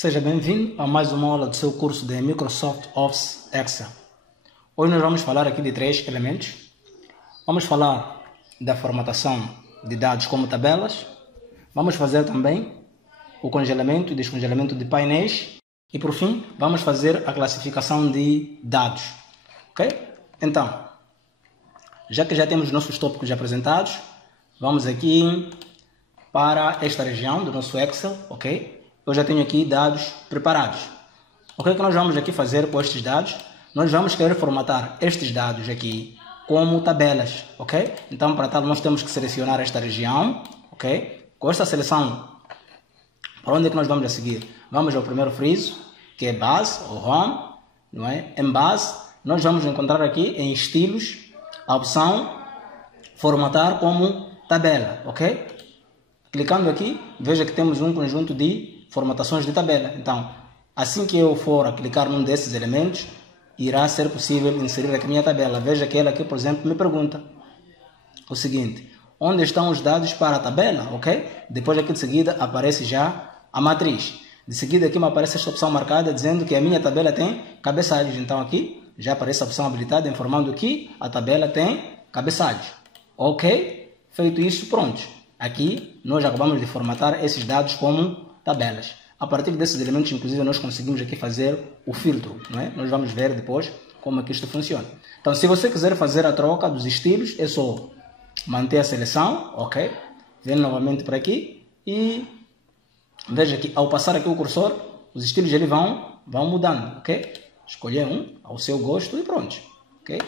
Seja bem-vindo a mais uma aula do seu curso de Microsoft Office Excel. Hoje nós vamos falar aqui de três elementos. Vamos falar da formatação de dados como tabelas. Vamos fazer também o congelamento e descongelamento de painéis. E por fim, vamos fazer a classificação de dados. Ok? Então, já que já temos nossos tópicos apresentados, vamos aqui para esta região do nosso Excel, ok? Eu já tenho aqui dados preparados. O que nós vamos aqui fazer com estes dados? Nós vamos querer formatar estes dados aqui como tabelas, ok? Então, para tal, nós temos que selecionar esta região, ok? Com esta seleção, para onde é que nós vamos a seguir? Vamos ao primeiro friso, que é base, ou home, não é? Em base, nós vamos encontrar aqui em estilos a opção formatar como tabela, ok? Clicando aqui, veja que temos um conjunto de formatações de tabela. Então, assim que eu for a clicar num desses elementos, irá ser possível inserir aqui a minha tabela. Veja que ela aqui, por exemplo, me pergunta o seguinte: onde estão os dados para a tabela, ok? Depois aqui de seguida aparece já a matriz. De seguida aqui me aparece esta opção marcada dizendo que a minha tabela tem cabeçalhos. Então aqui já aparece a opção habilitada informando que a tabela tem cabeçalhos. Ok? Feito isto, pronto. Aqui nós acabamos de formatar esses dados como tabelas. A partir desses elementos, inclusive, nós conseguimos aqui fazer o filtro, não é? Nós vamos ver depois como é que isto funciona. Então, se você quiser fazer a troca dos estilos, é só manter a seleção, ok? Vem novamente para aqui e veja que ao passar aqui o cursor, os estilos ali vão mudando, ok? Escolher um ao seu gosto e pronto, ok?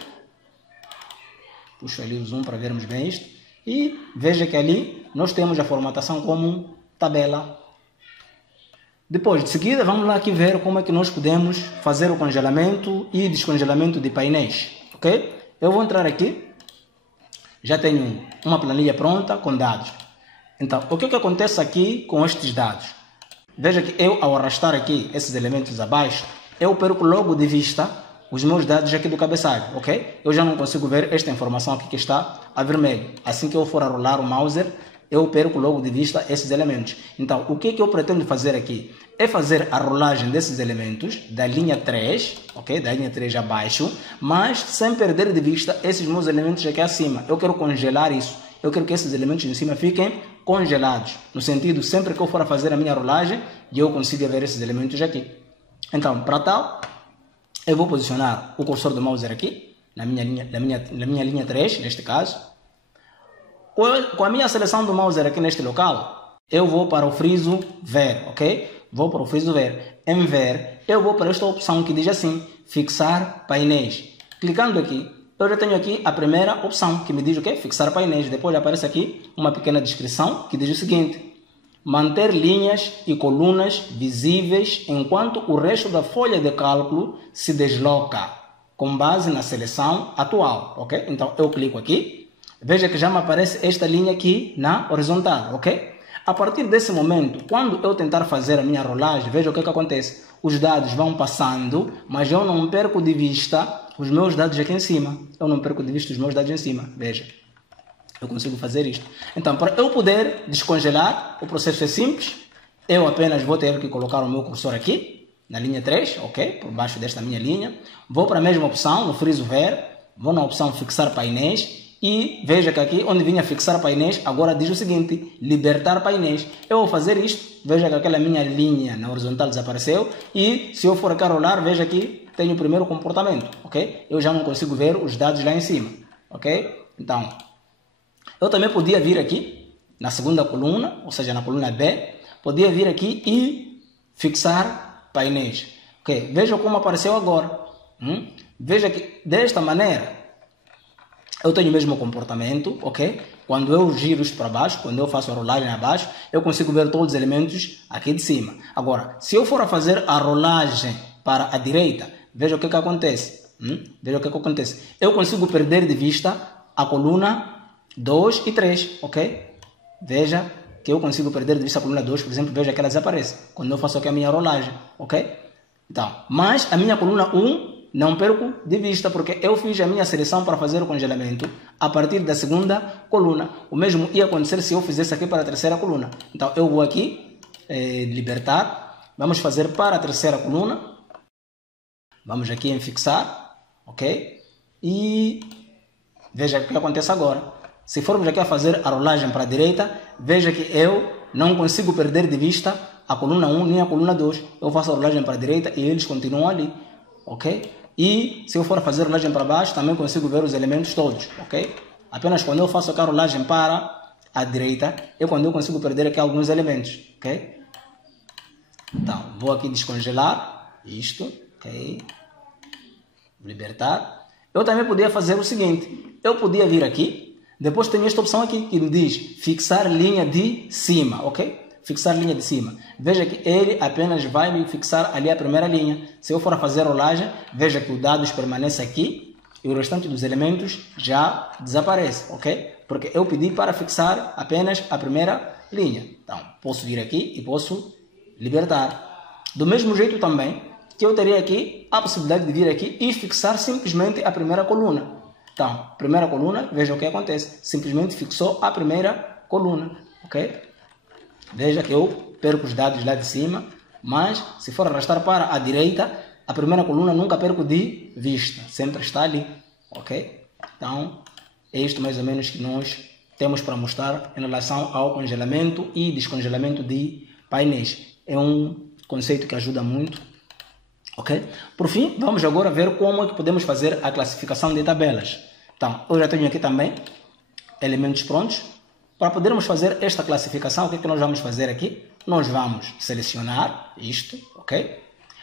Puxo ali o zoom para vermos bem isto. E veja que ali nós temos a formatação como tabela. Depois, de seguida, vamos lá aqui ver como é que nós podemos fazer o congelamento e descongelamento de painéis, ok? Eu vou entrar aqui, já tenho uma planilha pronta com dados. Então, o que acontece aqui com estes dados? Veja que eu, ao arrastar aqui esses elementos abaixo, eu perco logo de vista os meus dados aqui do cabeçalho, ok? Eu já não consigo ver esta informação aqui que está a vermelho. Assim que eu for a rolar o mouse, eu perco logo de vista esses elementos. Então, o que eu pretendo fazer aqui? É fazer a rolagem desses elementos da linha 3, ok? Da linha 3 abaixo, mas sem perder de vista esses meus elementos aqui acima. Eu quero congelar isso. Eu quero que esses elementos em cima fiquem congelados. No sentido, sempre que eu for a fazer a minha rolagem, eu consiga ver esses elementos aqui. Então, para tal, eu vou posicionar o cursor do mouse aqui, na minha linha 3, neste caso. Com a minha seleção do mouse aqui neste local, eu vou para o friso ver, ok? Vou para o friso ver. Em ver, eu vou para esta opção que diz assim, fixar painéis. Clicando aqui, eu já tenho aqui a primeira opção, que me diz o quê? Fixar painéis. Depois aparece aqui uma pequena descrição que diz o seguinte: manter linhas e colunas visíveis enquanto o resto da folha de cálculo se desloca, com base na seleção atual, ok? Então, eu clico aqui. Veja que já me aparece esta linha aqui na horizontal, ok? A partir desse momento, quando eu tentar fazer a minha rolagem, veja o que acontece. Os dados vão passando, mas eu não perco de vista os meus dados aqui em cima. Eu não perco de vista os meus dados em cima. Veja, eu consigo fazer isto. Então, para eu poder descongelar, o processo é simples. Eu apenas vou ter que colocar o meu cursor aqui, na linha 3, ok? Por baixo desta minha linha. Vou para a mesma opção, no friso ver. Vou na opção fixar painéis. E veja que aqui, onde vinha fixar painéis, agora diz o seguinte, libertar painéis. Eu vou fazer isto, veja que aquela minha linha na horizontal desapareceu. E se eu for aqui a rolar, veja que tenho o primeiro comportamento, ok? Eu já não consigo ver os dados lá em cima, ok? Então, eu também podia vir aqui, na segunda coluna, ou seja, na coluna B, podia vir aqui e fixar painéis. Ok? Veja como apareceu agora. Veja que, desta maneira, eu tenho o mesmo comportamento, ok? Quando eu giro isto para baixo, quando eu faço a rolagem abaixo, eu consigo ver todos os elementos aqui de cima. Agora, se eu for a fazer a rolagem para a direita, veja o que acontece. Veja o que acontece. Eu consigo perder de vista a coluna 2 e 3, ok? Veja que eu consigo perder de vista a coluna 2, por exemplo, veja que ela desaparece quando eu faço aqui a minha rolagem, ok? Então, mas a minha coluna 1 não perco de vista, porque eu fiz a minha seleção para fazer o congelamento a partir da segunda coluna. O mesmo ia acontecer se eu fizesse aqui para a terceira coluna. Então, eu vou aqui, libertar. Vamos fazer para a terceira coluna. Vamos aqui em fixar, ok? E veja o que acontece agora. Se formos aqui a fazer a rolagem para a direita, veja que eu não consigo perder de vista a coluna 1 nem a coluna 2. Eu faço a rolagem para a direita e eles continuam ali, ok? E se eu for fazer a rolagem para baixo, também consigo ver os elementos todos, ok? Apenas quando eu faço a rolagem para a direita, quando eu consigo perder aqui alguns elementos, ok? Então, vou aqui descongelar isto, ok? Libertar. Eu também podia fazer o seguinte, eu podia vir aqui, depois tem esta opção aqui que me diz fixar linha de cima, ok? Fixar linha de cima. Veja que ele apenas vai me fixar ali a primeira linha. Se eu for a fazer rolagem, veja que o dados permanece aqui e o restante dos elementos já desaparece, ok? Porque eu pedi para fixar apenas a primeira linha. Então, posso vir aqui e posso libertar. Do mesmo jeito também que eu teria aqui a possibilidade de vir aqui e fixar simplesmente a primeira coluna. Então, primeira coluna, veja o que acontece. Simplesmente fixou a primeira coluna, ok? Veja que eu perco os dados lá de cima, mas se for arrastar para a direita, a primeira coluna nunca perco de vista, sempre está ali, ok? Então, é isto mais ou menos que nós temos para mostrar em relação ao congelamento e descongelamento de painéis. É um conceito que ajuda muito, ok? Por fim, vamos agora ver como é que podemos fazer a classificação de tabelas. Então, eu já tenho aqui também elementos prontos. Para podermos fazer esta classificação, o que é que nós vamos fazer aqui? Nós vamos selecionar isto, ok?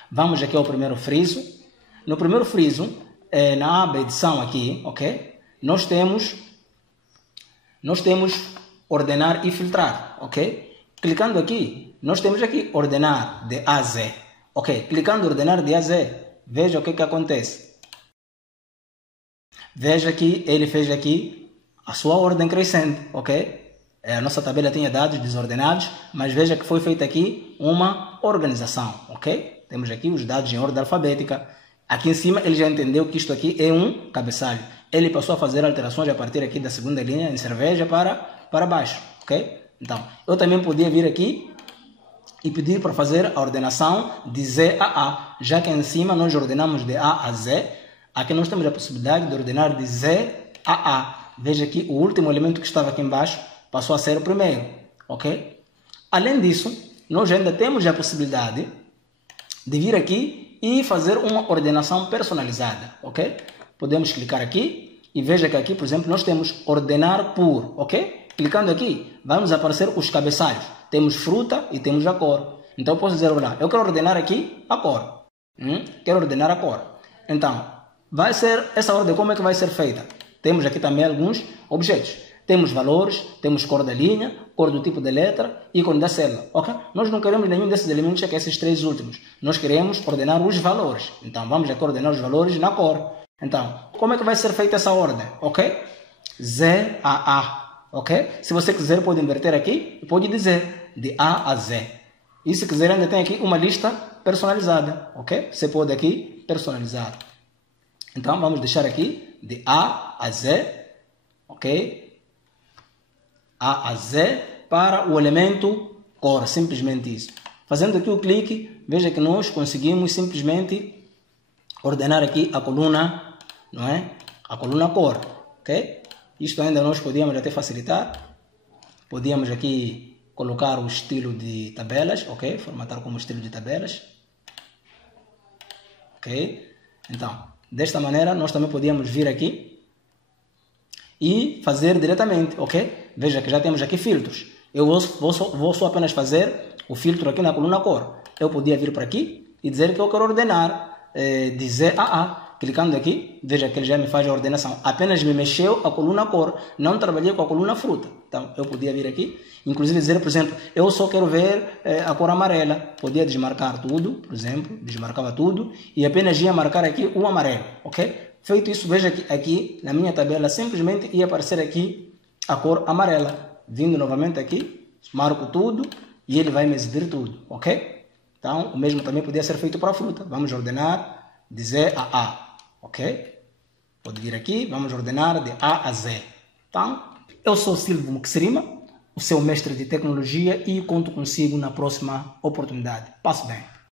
Vamos aqui ao primeiro friso. No primeiro friso, na aba edição aqui, ok? Nós temos ordenar e filtrar, ok? Clicando aqui, nós temos aqui ordenar de A a Z, ok? Clicando em ordenar de A a Z, veja o que acontece. Veja que ele fez aqui a sua ordem crescente, ok? A nossa tabela tinha dados desordenados, mas veja que foi feita aqui uma organização, ok? Temos aqui os dados em ordem alfabética. Aqui em cima ele já entendeu que isto aqui é um cabeçalho. Ele passou a fazer alterações a partir aqui da segunda linha em cerveja para baixo, ok? Então, eu também podia vir aqui e pedir para fazer a ordenação de Z a A. Já que em cima nós ordenamos de A a Z, aqui nós temos a possibilidade de ordenar de Z a A. Veja que o último elemento que estava aqui embaixo passou a ser o primeiro, ok? Além disso, nós ainda temos a possibilidade de vir aqui e fazer uma ordenação personalizada, ok? Podemos clicar aqui e veja que aqui, por exemplo, nós temos ordenar por, ok? Clicando aqui, vai nos aparecer os cabeçalhos. Temos fruta e temos a cor. Então, eu posso dizer, olha, eu quero ordenar aqui a cor. Quero ordenar a cor. Então, vai ser essa ordem, como é que vai ser feita? Temos aqui também alguns objetos. Temos valores, temos cor da linha, cor do tipo de letra, ícone da célula, ok? Nós não queremos nenhum desses elementos, que é esses três últimos. Nós queremos ordenar os valores. Então, vamos aqui ordenar os valores na cor. Então, como é que vai ser feita essa ordem, ok? Z a A, ok? Se você quiser, pode inverter aqui e pode dizer de A a Z. E se quiser, ainda tem aqui uma lista personalizada, ok? Você pode aqui personalizar. Então, vamos deixar aqui de A a Z, ok? A a Z para o elemento cor, simplesmente isso. Fazendo aqui o clique, veja que nós conseguimos simplesmente ordenar aqui a coluna, não é? A coluna cor, ok? Isto ainda nós podíamos até facilitar. Podíamos aqui colocar o estilo de tabelas, ok? Formatar como estilo de tabelas, ok? Então, desta maneira nós também podíamos vir aqui e fazer diretamente, ok? Veja que já temos aqui filtros. Eu vou só apenas fazer o filtro aqui na coluna cor. Eu podia vir para aqui e dizer que eu quero ordenar de Z a A. Clicando aqui, veja que ele já me faz a ordenação. Apenas me mexeu a coluna cor, não trabalhei com a coluna fruta. Então, eu podia vir aqui, inclusive dizer, por exemplo, eu só quero ver a cor amarela. Podia desmarcar tudo, por exemplo, desmarcava tudo e apenas ia marcar aqui o amarelo, ok? Feito isso, veja que aqui na minha tabela simplesmente ia aparecer aqui a cor amarela. Vindo novamente aqui, marco tudo e ele vai me exibir tudo, ok? Então, o mesmo também podia ser feito para a fruta. Vamos ordenar de Z a A, ok? Pode vir aqui, vamos ordenar de A a Z. Então, eu sou Silvio Muxirima, o seu mestre de tecnologia e conto consigo na próxima oportunidade. Passe bem.